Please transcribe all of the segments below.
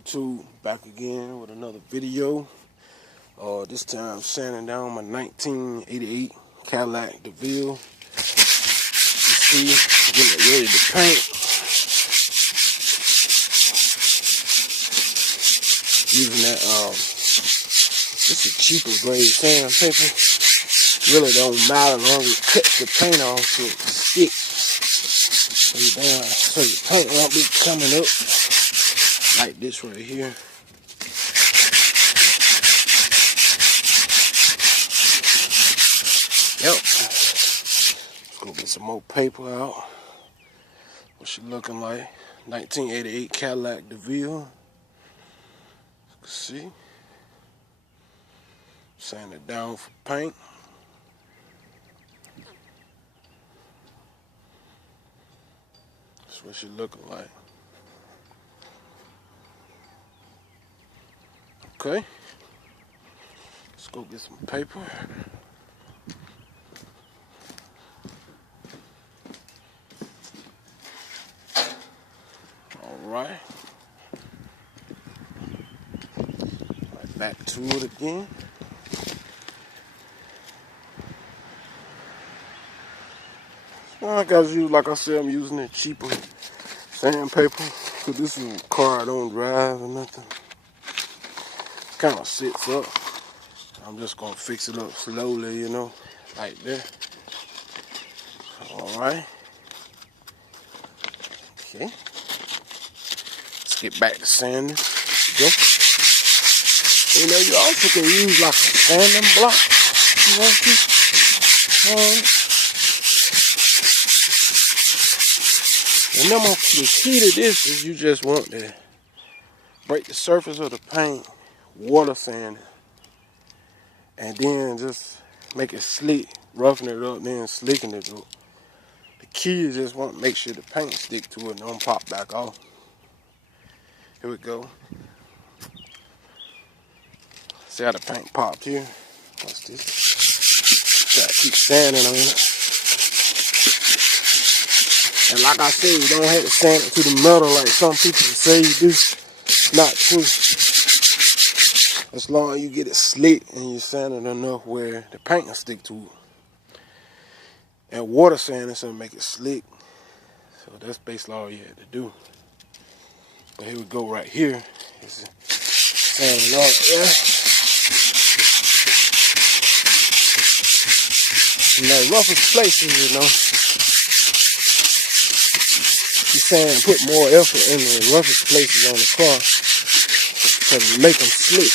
YouTube, back again with another video. This time sanding down my 1988 Cadillac DeVille. You see, getting it ready to paint. Using that this is cheaper grade sandpaper. Really don't matter as long as it cuts the paint off so it sticks. So your paint won't be coming up like this right here. Yep. Let's go get some more paper out. What she looking like? 1988 Cadillac DeVille. You can see. Sand it down for paint. That's what she looking like. Okay. Let's go get some paper. Alright. Back to it again. Like I said, I'm using the cheaper sandpaper because this is a car I don't drive or nothing. Kind of sits up. I'm just gonna fix it up slowly, you know, like that. All right. Okay. Let's get back to sanding. Go. You know, you also can use like a sanding block. You want to? Remember, the key to this is you just want to break the surface of the paint, water sand it, and then just make it slick, roughen it up, then slicking it up. The key is just want to make sure the paint stick to it and don't pop back off. Here we go. See how the paint popped here? What's this? Gotta keep sanding on it. And like I said, you don't have to sand it to the metal like some people say you do. Not true. As long as you get it slick and you sand it enough where the paint will stick to it. And water sanding so make it slick. So that's basically all you had to do. But here we go right here. It's sanding up there. In the roughest places, you know. You're saying put more effort in the roughest places on the car because it make them slick.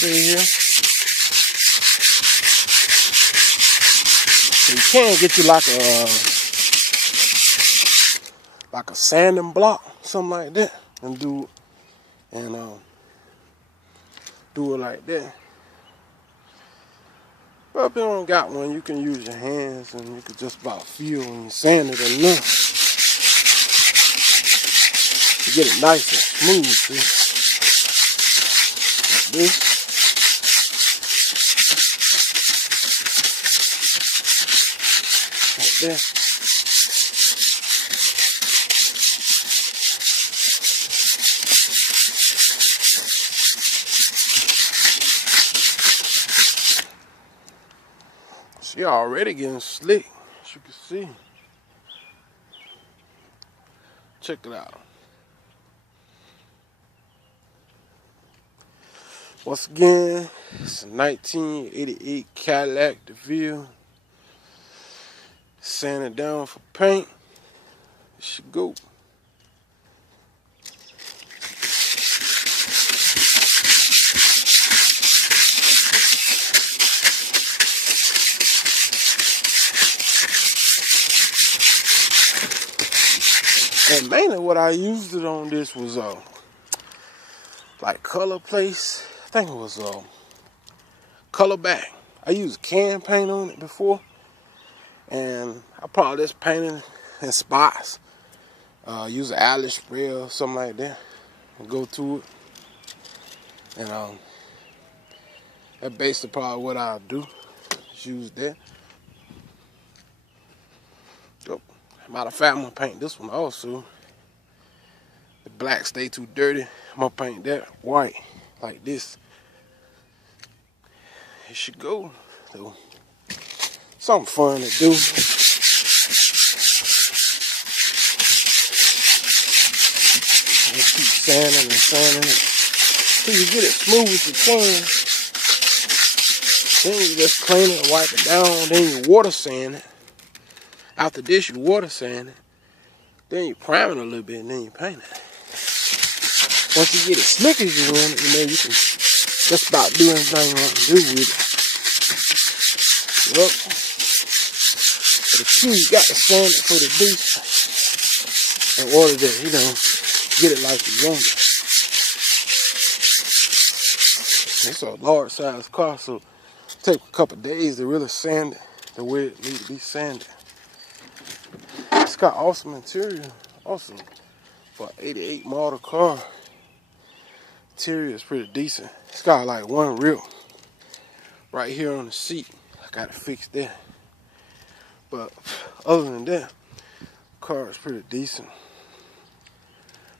See here? So you can get you like a sanding block, something like that, and do it like that. But if you don't got one, you can use your hands and you can just about feel when you sand it enough. You get it nice and smooth, see? Like this. Like that. She already getting slick, as you can see. Check it out. Once again, it's a 1988 Cadillac DeVille. Sanding down for paint. It should go. And mainly what I used it on this was like color place. I think it was color back. I used can paint on it before, and I probably just painted in spots. Use an alley spray or something like that and go to it. And that's basically probably what I'll do. Just use that. Matter of fact, I'm gonna paint this one also. The black stay too dirty. I'm gonna paint that white like this. It should go. So, something fun to do. Just keep sanding and sanding it till you get it smooth as you can. Then you just clean it, wipe it down. Then you water sand it. After this, you water sand it. Then you prime it a little bit, and then you paint it. Once you get it slick as you want it, you know, you can just about do anything you want to do with it. Yep. For the key, you got to sand it for the beast in order to, you know, get it like you want it. It's a large size car, so it takes a couple days to really sand it the way it needs to be sanded. It's got awesome interior, awesome. For an 88 model car, interior is pretty decent. It's got like one rip right here on the seat. I got it fixed there. But other than that, the car is pretty decent.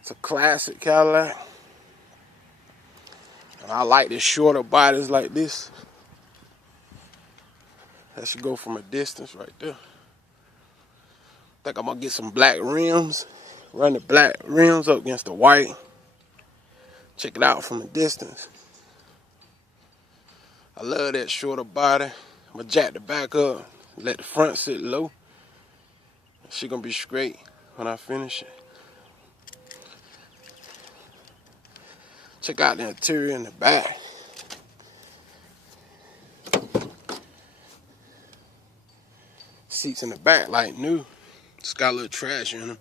It's a classic Cadillac. And I like the shorter bodies like this. That should go from a distance right there. I think I'm gonna get some black rims. Run the black rims up against the white. Check it out from a distance. I love that shorter body. I'm gonna jack the back up. Let the front sit low. She gonna be straight when I finish it. Check out the interior in the back. Seats in the back like new. Just got a little trash in them.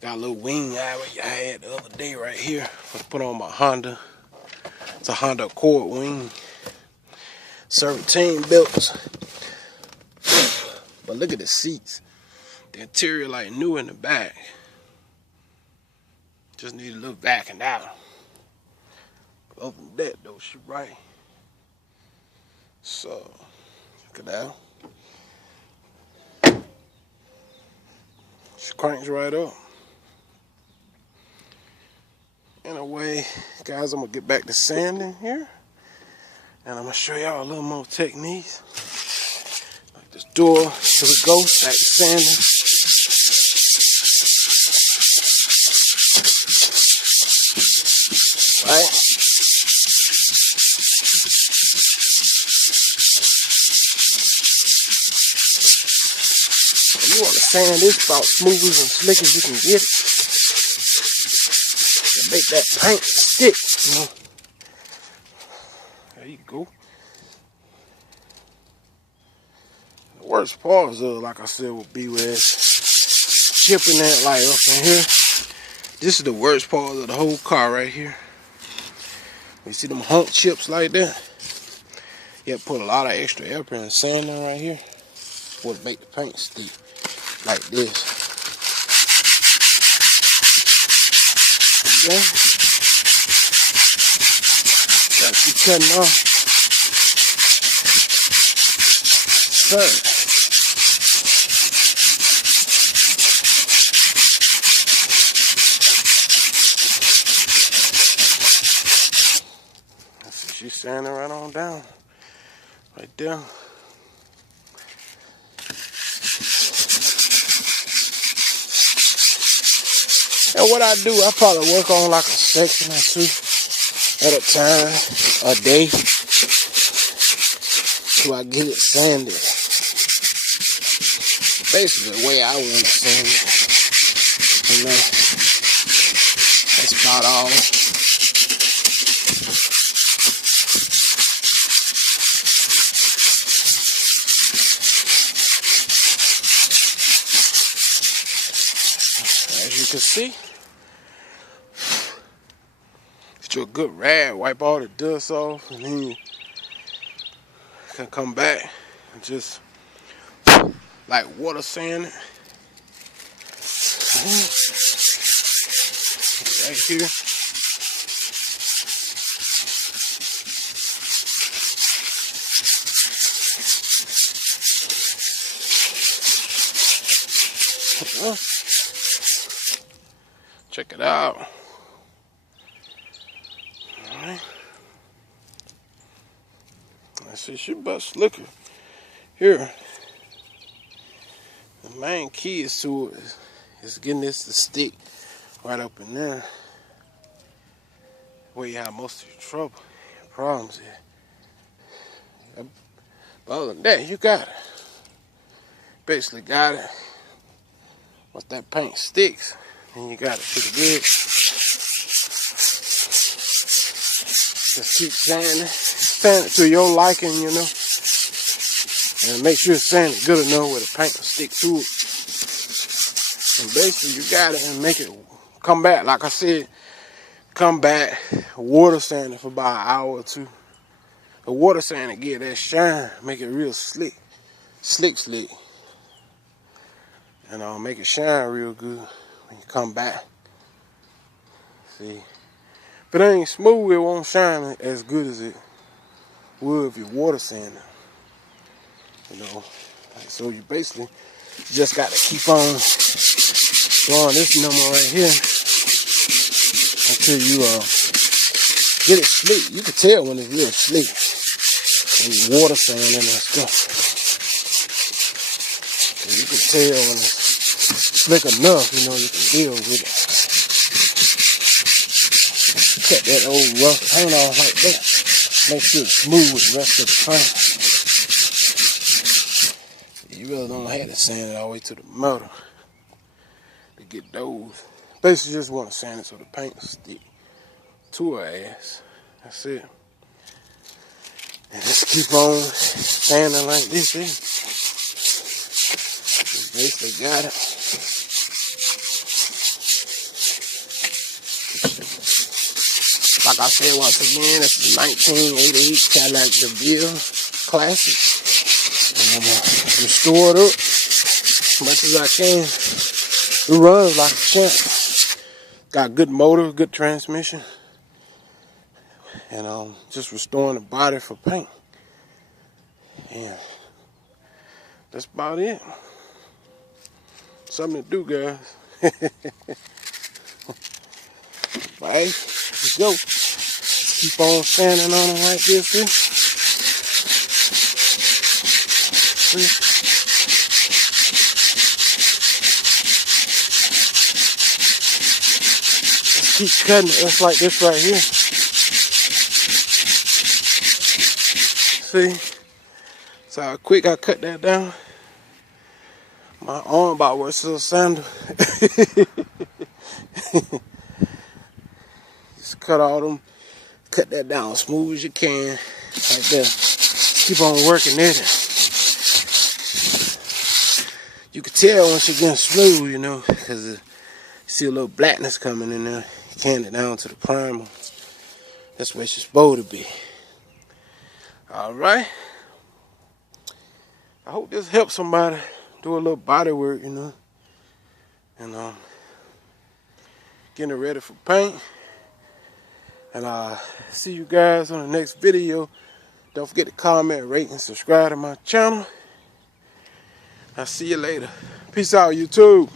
Got a little wing I had the other day right here. I put on my Honda. It's a Honda Accord wing. 17 belts. But look at the seats. The interior like new in the back. Just need a little backing out. But other than that though, she right. So, look at that. She cranks right up. Anyway, guys, I'm gonna get back to sanding here. And I'm gonna show y'all a little more techniques. Like this door, here we go, back to sanding. Right? And you want to sand this about smooth and slick as you can get it. And make that paint stick, you know. There you go. The worst part is, like I said, would be where it's chipping that like up in here. This is the worst part of the whole car right here. You see them hump chips like that? You have to put a lot of extra air pressure and sanding right here. Would make the paint stick like this. Yeah. Gotta keep cutting off. Third. She's sanding right on down. Right there. And what I do, I probably work on like a section or two at a time, a day, till I get it sanded. Basically the way I want to sand it. You know, that's about all. As you can see, get you a good rag, wipe all the dust off, and then you can come back and just like water sand it. Right here. Check it out. Alright. I see she butt slicker. Here. The main key is to it is getting this to stick right up in there. Where you have most of your trouble, your problems here. But other than that, you got it. Basically got it. Once that paint sticks, then you got it pretty good. Just keep sanding. Sand it to your liking, you know. And make sure it's sanded good enough where the paint will stick to it. And basically you got it, and make it come back. Like I said, come back, water sand it for about an hour or two. The water sand to get that shine, make it real slick. Slick. And make it shine real good when you come back. See? If it ain't smooth, it won't shine as good as it would if you water sand it. You know, so you basically just got to keep on drawing this number right here until you get it slick. You can tell when it's real slick when you water sand and stuff. And you can tell when it's slick enough, you know, you can deal with it. Cut that old rough paint off like that. Make sure it's smooth with the rest of the paint. You really don't have to sand it all the way to the metal to get those. Basically just want to sand it so the paint will stick to her ass. That's it. And just keep on sanding like this here. You basically got it. Like I said once again, it's a 1988 Cadillac DeVille Classic. And I'm going to restore it up as much as I can. It runs like a champ. Got good motor, good transmission. And just restoring the body for paint. And that's about it. Something to do, guys. But hey, let's go. Keep on standing on them like this here. Just keep cutting it just like this right here. See? So how quick I cut that down. My arm about worth a sandal. Just cut all them, cut that down as smooth as you can. Like that. Keep on working it. You can tell once you're getting smooth, you know, because you see a little blackness coming in there. You can it down to the primer. That's where it's supposed to be. Alright. I hope this helps somebody do a little body work, you know. And getting it ready for paint. And see you guys on the next video. Don't forget to comment, rate, and subscribe to my channel. I'll see you later. Peace out, YouTube.